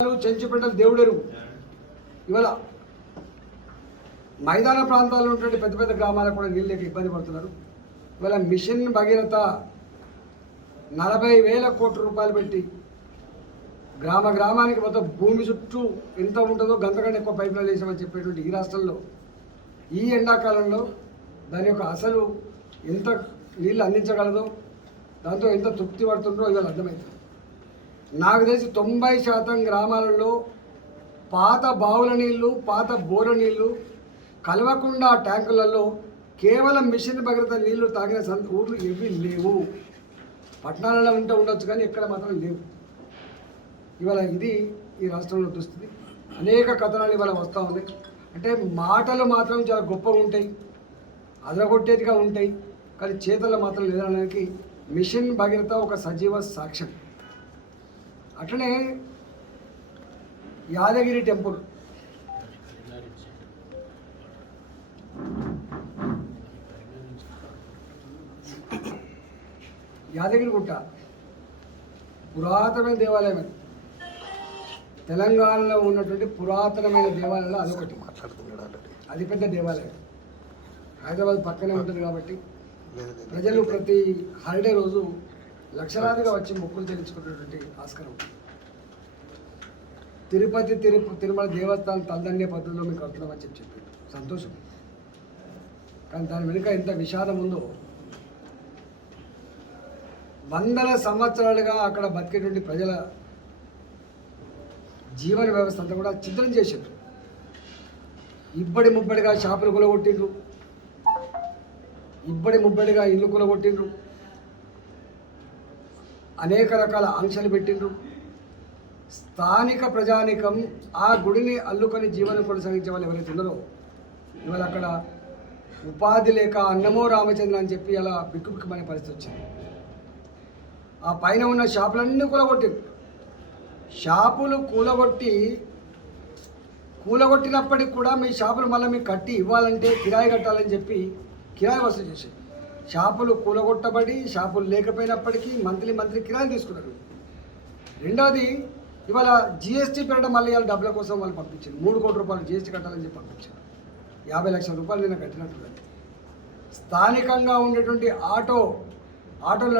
చెంచుపెట్టలు దేవుడెరు. ఇవాళ మైదాన ప్రాంతాల్లో ఉన్నటువంటి పెద్ద పెద్ద గ్రామాలకు కూడా నీళ్ళు లేక ఇబ్బంది పడుతున్నారు. ఇవాళ మిషన్ భగీరథ నలభై వేల కోట్ల రూపాయలు పెట్టి గ్రామ గ్రామానికి మొత్తం భూమి చుట్టూ ఎంత ఉంటుందో గంతకంటే ఎక్కువ పైపులు వేసామని చెప్పేటువంటి ఈ రాష్ట్రంలో ఈ ఎండాకాలంలో దాని యొక్క అసలు ఎంత నీళ్ళు అందించగలదో దాంతో ఎంత తృప్తి పడుతుందో ఇవాళ అర్థమవుతుంది నాకు తెలిసి తొంభై శాతం గ్రామాలలో పాత బావుల నీళ్ళు పాత బోర నీళ్ళు కలవకుండా ట్యాంకులలో కేవలం మిషన్ భగీరథ నీళ్ళు తాగిన సంత ఊర్లు ఏవి లేవు. పట్టణాలలో ఉంటే ఉండొచ్చు కానీ ఎక్కడ మాత్రం లేవు. ఇవాళ ఇది ఈ రాష్ట్రంలో దుస్థితి అనేక కథనాలు ఇవాళ వస్తూ ఉన్నాయి. అంటే మాటలు మాత్రం చాలా గొప్పగా ఉంటాయి. అదరగొట్టేదిగా ఉంటాయి. కానీ చేతలు మాత్రం లేదనడానికి మిషన్ భగీరథ ఒక సజీవ సాక్ష్యం. అట్లనే యాదగిరి టెంపుల్. యాదగిరి గుట్ట పురాతనమైన దేవాలయం అది. తెలంగాణలో ఉన్నటువంటి పురాతనమైన దేవాలయంలో అదొకటి. అది పెద్ద దేవాలయం. హైదరాబాద్ పక్కనే ఉంటుంది కాబట్టి ప్రజలు ప్రతి హాలిడే రోజు లక్షలాదిగా వచ్చి మొక్కులు చెల్లించుకునేటువంటి ఆస్కారం తిరుపతి తిరుపతి తిరుమల దేవస్థానం తల్దన్య పద్ధతిలో మీకు కడుతున్నామని చెప్పి చెప్పి సంతోషం. కానీ దాని వెనుక ఎంత విషాదం ఉందో. వందల సంవత్సరాలుగా అక్కడ బతికేటువంటి ప్రజల జీవన వ్యవస్థ అంతా కూడా చిత్రం చేశారు ఇబ్బడి ముబ్బడిగా షాపులు కూలగొట్టిండ్రు. ఇబ్బడి ముబ్బడిగా ఇల్లు కూలగొట్టిండ్రు. అనేక రకాల ఆంక్షలు పెట్టిండ్రు. స్థానిక ప్రజానికం ఆ గుడిని అల్లుకొని జీవనం కొనసాగించే వాళ్ళు ఎవరైతే ఉన్నారో ఇవాళ అక్కడ ఉపాధి లేక అన్నమో రామచంద్ర అని చెప్పి అలా బిక్కుబిక్కుమనే పరిస్థితి వచ్చింది. ఆ పైన ఉన్న షాపులన్నీ కూలగొట్టిండ్రు. షాపులు కూలగొట్టి కూలగొట్టినప్పటికి కూడా మీ షాపులు మళ్ళీ మీకు కట్టి ఇవ్వాలంటే కిరాయి కట్టాలని చెప్పి కిరాయి వసూలు చేశారు షాపులు కూలగొట్టబడి షాపులు లేకపోయినప్పటికీ మంత్లీ మంత్లీ కిరాయిలు తీసుకున్నారు. రెండవది ఇవాళ జిఎస్టీ పెట్టడం మళ్ళీ ఇవాళ డబ్బుల కోసం వాళ్ళు పంపించారు. మూడు కోట్ల రూపాయలు జిఎస్టీ కట్టాలని చెప్పి పంపించారు. యాభై లక్షల రూపాయలు నేను కట్టినట్టు స్థానికంగా ఉండేటువంటి ఆటో ఆటోలు